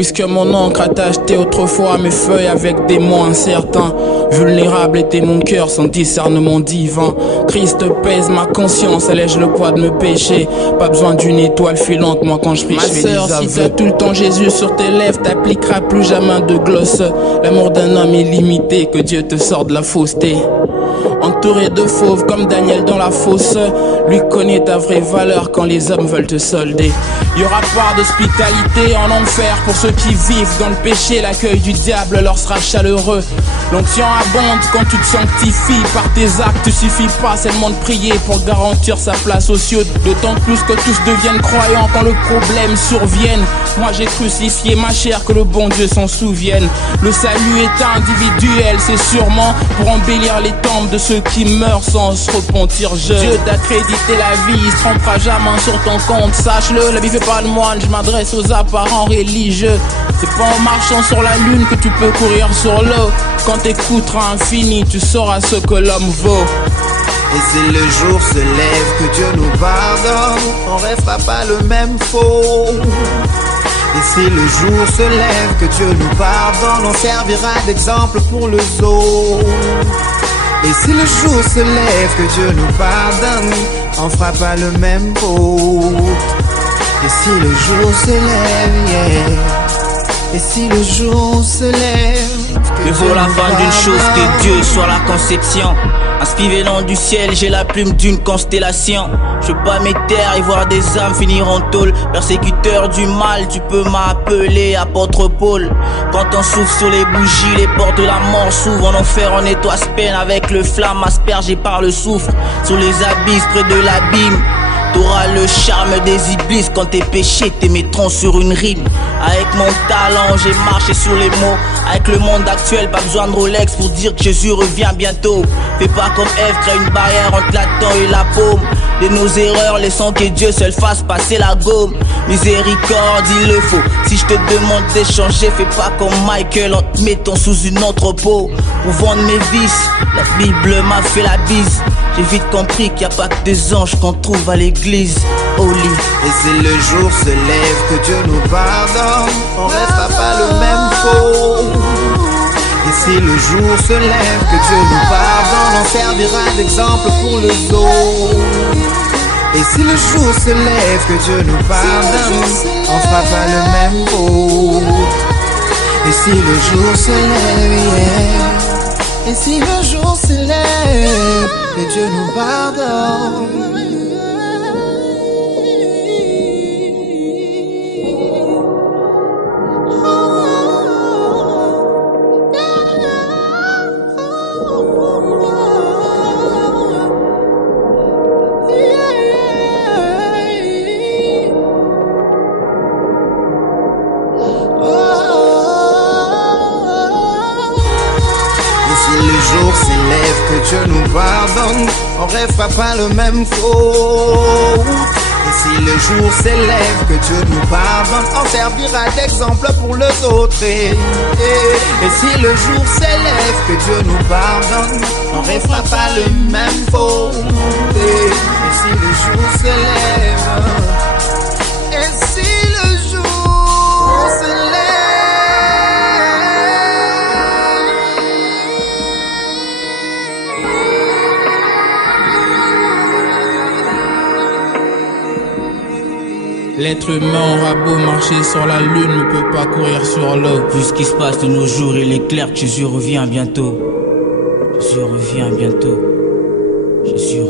puisque mon encre a tacheté autrefois mes feuilles avec des mots incertains. Vulnérable était mon cœur sans discernement divin. Christ pèse ma conscience, allège le poids de mes péchés. Pas besoin d'une étoile filante, moi quand je prie, je fais des aveux. Ma sœur, si t'as tout le temps Jésus sur tes lèvres, t'appliqueras plus jamais de gloss. L'amour d'un homme est limité, que Dieu te sorte de la fausseté. Entouré de fauves comme Daniel dans la fosse, lui connaît ta vraie valeur quand les hommes veulent te solder. Y'aura pas d'hospitalité en enfer pour ceux qui vivent dans le péché. L'accueil du diable leur sera chaleureux. L'onction abonde quand tu te sanctifies par tes actes. Suffit pas seulement de prier pour garantir sa place aux cieux. D'autant plus que tous deviennent croyants quand le problème survienne. Moi j'ai crucifié ma chair, que le bon Dieu s'en souvienne. Le salut est individuel, c'est sûrement pour embellir les temples de ceux qui meurent sans se repentir jeune. Dieu t'a crédité la vie, il se trompera jamais sur ton compte. Sache-le, la vie fait pas de moine, je m'adresse aux apparents religieux. C'est pas en marchant sur la lune que tu peux courir sur l'eau. Quand t'écouteras infini, tu sauras ce que l'homme vaut. Et si le jour se lève, que Dieu nous pardonne, on restera pas le même faux. Et si le jour se lève, que Dieu nous pardonne, on servira d'exemple pour le zoo. Et si le jour se lève, que Dieu nous pardonne, on fera pas le même faux. Et si le jour se lève, yeah. Et si le jour se lève, il vaut la fin d'une chose que Dieu soit la conception. Inscrit venant du ciel, j'ai la plume d'une constellation. Je veux pas m'éterre et voir des âmes finir en tôle. Persécuteur du mal, tu peux m'appeler apôtre Paul. Quand on souffle sur les bougies, les portes de la mort s'ouvrent. En enfer, on nettoie ce peine avec le flamme aspergé par le soufre. Sur les abysses près de l'abîme, t'auras le charme des iblis. Quand tes péchés t'émettront sur une rime. Avec mon talent j'ai marché sur les mots. Avec le monde actuel, pas besoin de Rolex pour dire que Jésus revient bientôt. Fais pas comme Ève, crée une barrière entre la dent et la paume. De nos erreurs, laissons que Dieu seul fasse passer la gomme. Miséricorde, il le faut. Si je te demande d'échanger, fais pas comme Michael en te mettant sous une entrepôt. Pour vendre mes vices, la Bible m'a fait la bise. J'ai vite compris qu'il n'y a pas que des anges qu'on trouve à l'église. Holy. Et si le jour se lève, que Dieu nous pardonne, on restera pas le même faux. Et si le jour se lève, que Dieu nous pardonne, on servira d'exemple pour le zoo. Et si le jour se lève, que Dieu nous pardonne, on fera pas le même faux. Et si le jour se lève, yeah. Et si le jour se lève, que Dieu nous pardonne. Que Dieu nous pardonne, on rêvera pas le même faux. Et si le jour s'élève, que Dieu nous pardonne, on servira d'exemple pour les autres. Et si le jour s'élève, que Dieu nous pardonne, on rêvera pas le même faux. Et si le jour s'élève, et si le jour s'élève. L'être humain aura beau marcher sur la lune, ne peut pas courir sur l'eau. Vu ce qui se passe de nos jours, il est clair que Jésus revient bientôt. Jésus revient bientôt. Jésus revient.